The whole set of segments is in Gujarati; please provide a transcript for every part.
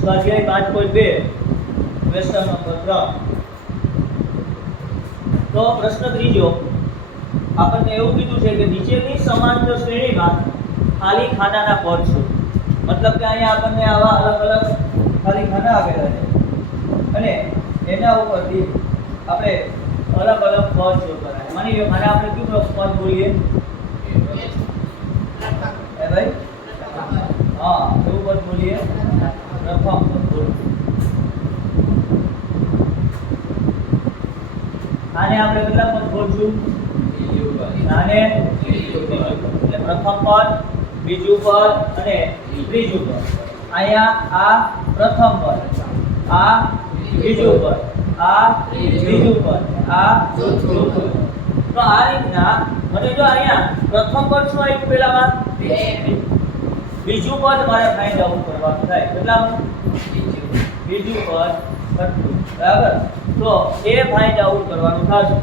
સ્વાધ્યાય 5.2 ક્વેશ્ચન નંબર 3. તો પ્રશ્ન ત્રીજો આપણને એવું કીધું છે કે નીચેની સમાંતર શ્રેણીમાં ખાલી ખાનાના પદ છે. મતલબ કે અહીંયા આપણને આવા અલગ અલગ ખાલી ખાના આપેલા છે અને એના ઉપરથી આપણે અલગ અલગ પદ શોધવાના છે. માની લો મારે આપણે કયું પદ બોલીએ? ભાઈ હા, કયું પદ બોલીએ? પ્રથમ પદ બોલીએ. આને આપણે કેટલા પદ બોલશું? આને એટલે પ્રથમ પદ, બીજું પદ અને ત્રીજું પદ. અહીંયા આ પ્રથમ પદ, આ બીજું પદ, આ ત્રીજું પદ, આ ચોથું પદ. તો આ રીતના મને જો અહીંયા પ્રથમ પદ શું આવ્યું પહેલામાં? 2. બીજું પદ મારે ફાઇન્ડ આઉટ કરવાનું થાય. કેટલાનું? બીજું પદ કેટલું? બરાબર. તો એ ફાઇન્ડ આઉટ કરવાનું થશે.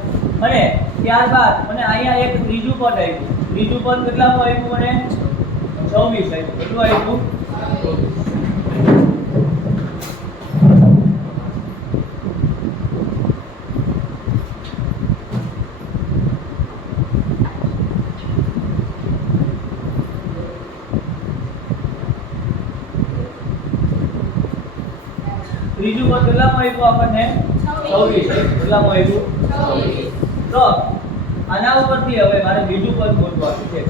અને ત્યારબાદ મને અહીંયા એક ત્રીજું પદ આવ્યું. ત્રીજું પદ કેટલાનું આવ્યું? મને 26 આવ્યું. કેટલું આવ્યું? ત્રીજું પદ કેટલામાં આવ્યું આપણને? 26. કેટલામાં આવ્યું? 26. તો આના ઉપરથી હવે મારે બીજું પદ ગોતવાનું છે.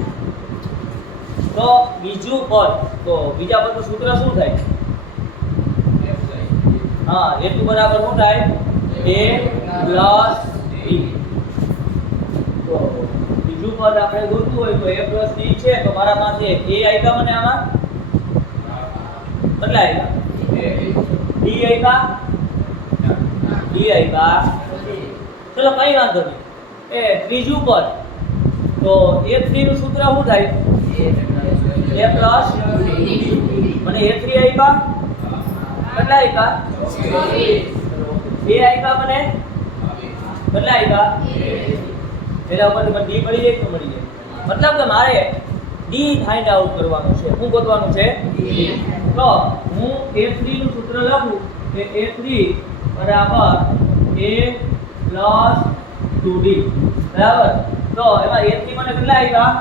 તો બીજું પદ, તો બીજા પદનું સૂત્ર શું થાય? હા, a2 બરાબર શું થાય? a plus b. તો બીજું પદ આપણે ગોતવું હોય તો a plus b છે. તો મારા પાસે a આવ્યા મને આમાં કેટલા આવ્યા? d આવ્યા, d આવ્યા. ચલો કઈ વાંધો નહીં. એ ત્રીજું પદ, તો a3 નું સૂત્ર શું થાય? a plus મને a3 આવ્યા કેટલા આવ્યા? 2 આવ્યા મને કેટલા આવ્યા? એના ઉપર મને d મળી જાય તો મળી જાય. મતલબ કે મારે d ફાઇન્ડ આઉટ કરવાનું છે. શું ગોતવાનું છે? તો હું a3 નું સૂત્ર લખું કે a3 બરાબર a plus 2d. બરાબર. તો એમાં a3 મને કેટલા આવ્યા?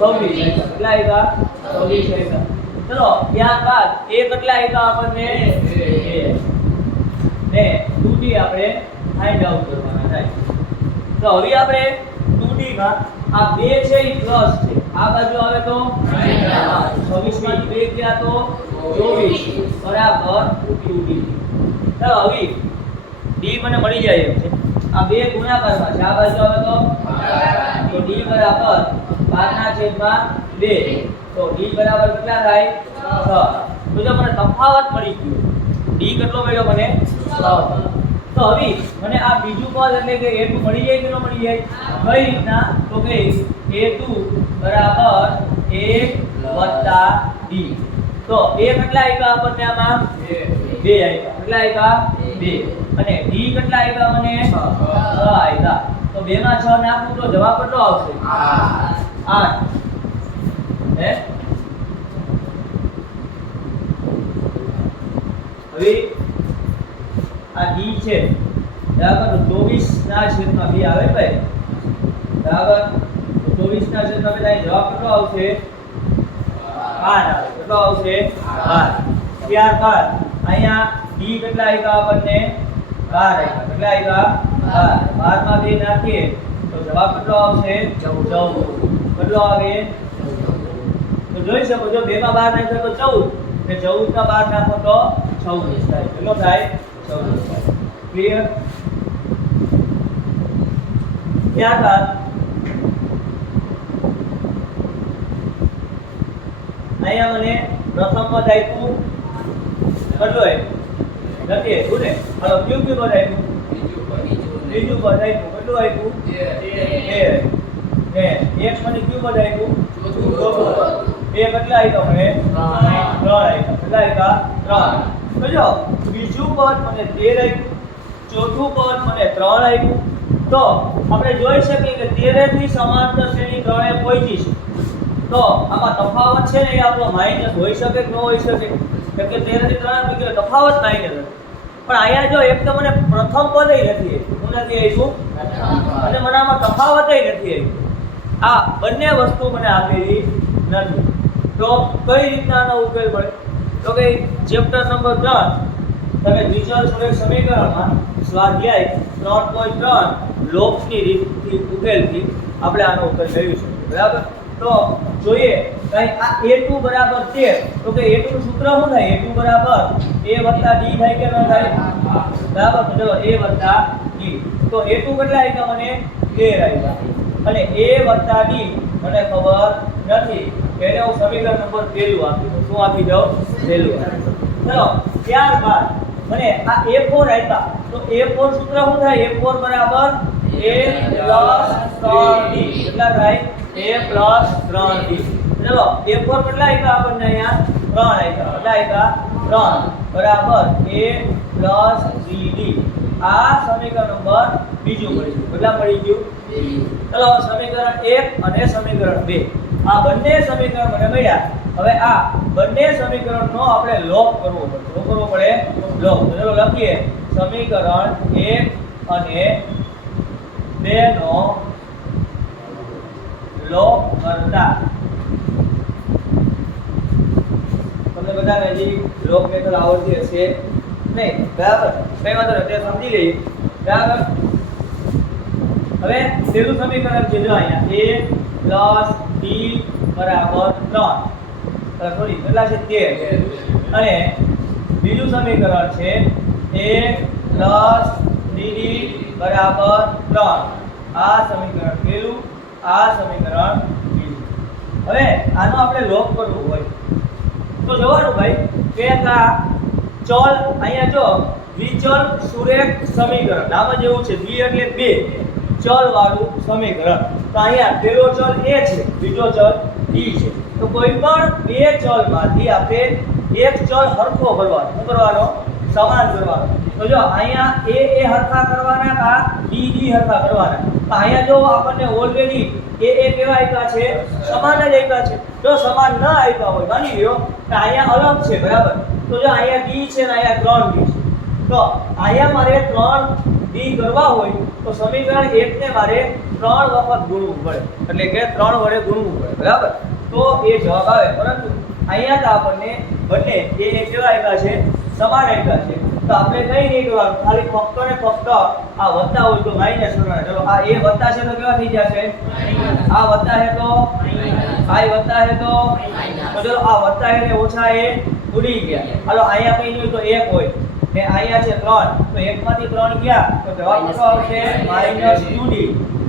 26. કેટલા આવ્યા? 26 આવ્યા. ચલો ત્યારબાદ a કેટલા આવ્યા આપણને? 2 ને 2d આપણે ફાઇન્ડ આઉટ કરવાના થાય. તો હવે આપણે 2d માં આ 2 છે એ પ્લસ છે, આ બાજુ આવે તો 26 માંથી 2 ગયા તો 24 બરાબર 2d. ચાલો હવે d મને મળી જાય એમ છે. આ 2 ગુણાકારમાં છે, આ બાજુ આવે તો d બરાબર 12/2. તો d બરાબર કેટલા થાય? 6. તો જો મને તફાવત મળી ગયો, d કેટલો મળ્યો મને? 6. તો હવે મને આ બીજું પદ એટલે કે a2 મળી જાય કે ન મળી જાય? કઈ રીતના? તો કે a2 બરાબર 1 + d. તો a કેટલા આવ્યા આપણને આમાં? 2 આવ્યા. કેટલા આવ્યા? 2. અને d કેટલા આવ્યા મને? 6 આવ્યા. તો 2 માં 6 નાખું તો જવાબ કેટલો આવશે? 8. હે હવે આ d છે બરાબર, 24/2 આવે ભાઈ બરાબર. તો 24/2 થાય જવાબ કેટલો આવશે? 12 આવે. કેટલો આવશે? 12. ત્યારબાદ અહીંયા d કેટલા આવ્યા આપણને? 12 આવ્યા. કેટલા આવ્યા? 12. 12 માં 2 નાખીએ તો જવાબ કેટલો આવશે? 14. કેટલો આવે? તો જોઈ શકો છો 2 માં 12 નાખ્યો તો 14 ને 14 માં 12 નાખો તો 26 થાય. કેટલો થાય? 26 થાય. ક્લિયર? ત્યારબાદ અહીંયા મને પ્રથમ પદ આપ્યું કેટલું આપ્યું? નથી આપ્યું ને. હાલો કયું પદ આપ્યું? બીજું પદ આપ્યું. કેટલું આપ્યું? 2. ને એક મને કયું પદ આપ્યું? ચોથું પદ. 2 કેટલા આપ્યા મને? 3 આપ્યા. કેટલા આપ્યા? 3. તો જો બીજું પદ મને 13 આપ્યું, ચોથું પદ મને 3 આપ્યું. તો આપણે જોઈ શકીએ કે 13 થી સમાંતર શ્રેણી પહોંચી છે તો આમાં તફાવત છે ને એ આપણો માઇનસ હોઈ શકે કે ન હોઈ શકે? કેમ કે 13 થી 3 નીકળે તફાવત માઇનસ. પણ અહીંયા જો એક તો મને પ્રથમ પદ નથી હું નથી આપ્યું અને મને આમાં તફાવત નથી આવ્યું. આ બંને વસ્તુ મને આપેલી નથી. તો કઈ રીતના આનો ઉકેલ પડે? તો કે ચેપ્ટર નંબર 3 તમે દ્વિચલ સુરેખ સમીકરણમાં સ્વાધ્યાય 3.3 લોપ્સની રીતથી ઉકેલથી આપણે આનો ઉકેલ મેળવી શકીએ. બરાબર? તો જોઈએ કઈ આ a2 બરાબર 13 તો કે a2 નું સૂત્ર શું થાય? a2 બરાબર a + d થાય કે ન થાય? બરાબર? તો ચલો a + d. તો a2 કેટલા આપ્યા મને? 13 આપ્યા અને a + d મને ખબર નથી એટલે હું સમીકરણ નંબર પહેલું આપી દઉં. શું આપી દઉં? પહેલું. ચલો ત્યારબાદ મને આ a4 આપ્યા તો a4 સૂત્ર શું થાય? a4 બરાબર a + 3d કેટલા થાય? a + 3d. ચલો a4 કેટલા આપ્યા આપણને? અહીંયા 3 આપ્યા. કેટલા આપ્યા? 3 બરાબર a + gd. આ સમીકરણ નંબર બીજું મળી ગયું. કેટલા મળી ગયું? ચલો સમીકરણ 1 અને સમીકરણ 2 આ બંને સમીકરણ મને મળ્યા. હવે આ બંને સમીકરણનો આપણે લોપ કરવો પડે. શું કરવો પડે? લોપ. ચલો લખીએ સમીકરણ 1 અને 2 નો લોપ કરતા તમને બધાને હજી લોપ મેથડ આવડતી હશે નહીં. બરાબર? કઈ વાંધો નહીં, તે સમજી લઈએ. બરાબર? હવે પહેલું સમીકરણ છે જો અહીંયા a + d બરાબર 3 સોરી કેટલા છે? 13 અને બીજું સમીકરણ છે a + dd બરાબર 3. આ સમીકરણ પહેલું, આ સમીકરણ બીજું. હવે આનો આપણે લોપ કરવું હોય તો જોવાનું ભાઈ કે આ ચલ અહીંયા જો દ્વિચલ સુરેખ સમીકરણ નામ જ એવું છે. દ્વિ એટલે બે, ચલ વાળું સમીકરણ. તો અહીંયા પહેલો ચલ a છે, બીજો ચલ d છે. તો કોઈ પણ બે ચલમાંથી આપણે એક ચલ હરખો કરવાનો. શું કરવાનો? સમાન કરવાનો. તો જો અહીંયા a હરખા કરવાના કા d હરખા કરવાના. તો અહીંયા જો આપણને ઓલરેડી a કેવા આપ્યા છે? સમાન જ આપ્યા છે. જો સમાન ન આપ્યા હોય માની લ્યો કે અહીંયા અલગ છે. બરાબર? તો જો અહીંયા d છે ને અહીંયા 3d છે. તો અહીંયા મારે 3d કરવા હોય તો સમીકરણ 1 ને મારે 3 વખત ગુણવું પડે. એટલે કે 3 વડે ગુણવું પડે. બરાબર? તો એ જવાબ આવે. પરંતુ અહીંયા તો આપણને બંને a કેવા આપ્યા છે? સમાન આપ્યા છે. તો આપણે કઈ નહીં કરવાનું, ખાલી ફક્ત ને ફક્ત આ વત્તા હોય તો માઈનસ કરવાના. ચલો આ a વત્તા છે તો કેવા થઈ જશે? આ વત્તા છે તો આ વત્તા છે તો ચલો આ વત્તા એટલે ઓછા a ઉડી ગયા. હાલો અહીંયા કઈ નહીં તો 1 હોય ને અહીંયા છે 3 તો 1 માંથી 3 ગયા તો જવાબ કેટલો આવશે? -2d.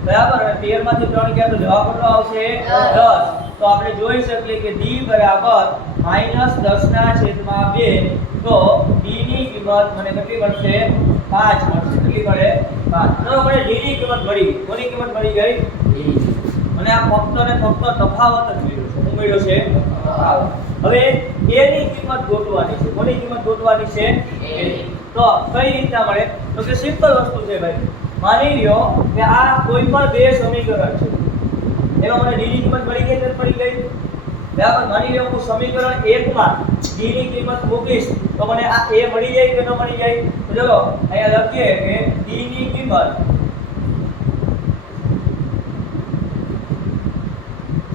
બરાબર? અને 13 માંથી 3 ગયા તો જવાબ કેટલો આવશે? 10. તો આપણે જોઈ શકીએ કે d બરાબર -10/2. તો d ની કિંમત મને કેટલી મળશે? 5 મળશે. કેટલી મળે? 5. તો મને d ની કિંમત મળી ગઈ. કોની કિંમત મળી ગઈ? મને આ ફક્ત ને ફક્ત તફાવત જ મળ્યો છે. શું મળ્યો છે? તફાવત. હવે a ની કિંમત ગોતવાની છે. કોની કિંમત ગોતવાની છે? a. તો કઈ રીતના મળે? તો કે સિમ્પલ વસ્તુ છે ભાઈ. માની લ્યો કે આ કોઈ પણ બે સમીકરણ છે. એમાં મને d ની કિંમત મળી ગઈ કે મળી ગઈ? બરાબર? માની લ્યો હું સમીકરણ 1 માં d ની કિંમત મૂકીશ તો મને આ a મળી જાય કે ન મળી જાય? તો ચલો અહીંયા લખીએ કે d ની કિંમત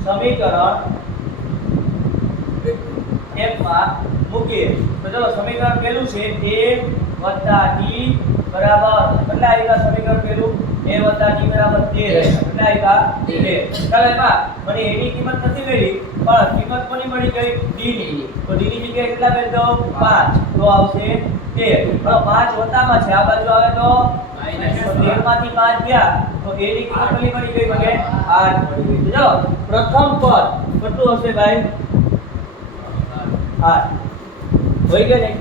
સમીકરણ 1 માં મૂકીએ તો ચલો સમીકરણ પહેલું છે a + d બરાબર કેટલા આવ્યા? સમીકરણ પહેલું a + d બરાબર 13. કેટલા આવ્યા? 13. ચાલો એમાં મને a ની કિંમત નથી મળી પણ કિંમત કોની મળી ગઈ? d ની. તો d ની જગ્યાએ કેટલા મેળ દો? 5. તો આવશે 13. હવે 5 વત્તામાં છે, આ બાજુ આવે તો -13 માંથી 5 ગયા તો a ની કિંમત કેટલી મળી ગઈ? મને 8 મળી ગઈ. ચલો પ્રથમ પદ કેટલું હશે ભાઈ? 8 હોય કે નહીં?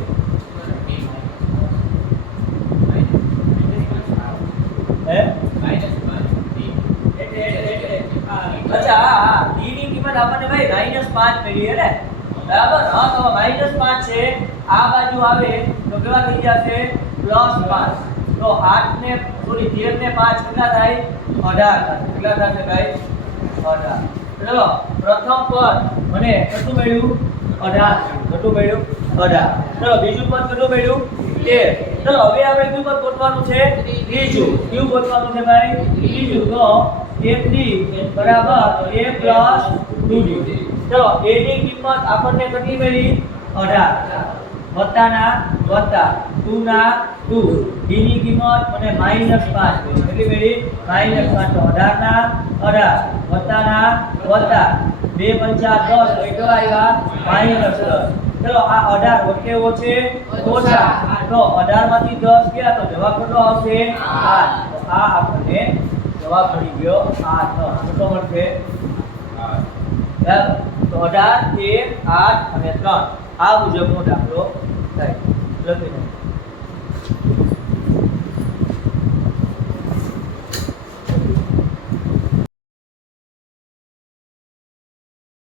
अच्छा हां d ની કિંમત આપણને ભાઈ -5 મળી હે ને? બરાબર? હા તો -5 છે, આ બાજુ આવે તો કેવા થઈ જશે? +5. તો 8 ને સોરી 13 ને 5 કેટલા થાય? 18 થાય. કેટલા થશે ભાઈ? 18. ચલો પ્રથમ પદ મને કેટલું મળ્યું 18 કેટલું મળ્યું 18 ચલો બીજું પદ કેટલું મળ્યું 13 ચલો હવે આપણે કયું પદ ગોતવાનું છે ત્રીજું કયું ગોતવાનું છે ભાઈ ત્રીજું તો a3 બરાબર a + 2d ચલો a ની કિંમત આપણને કેટલી મળી 18 વત્તાના વત્તા 2 ના 2 d ની કિંમત મને -5 કેટલી મળી -5 તો 18 ના 18 વત્તાના વત્તા 2 5 10 કેટલો આવ્યા -10 ચલો આ 18 વચ્ચે છે ઓછા તો 18 માંથી 10 ગયા તો જવાબ કેટલો આવશે 8 તો આ આપણને જવાબ મળી ગયો 8 કેટલો મળશે 8 તો 18 1 8 અને 3 આ મુજબનો દાખલો થાય લખી નાખો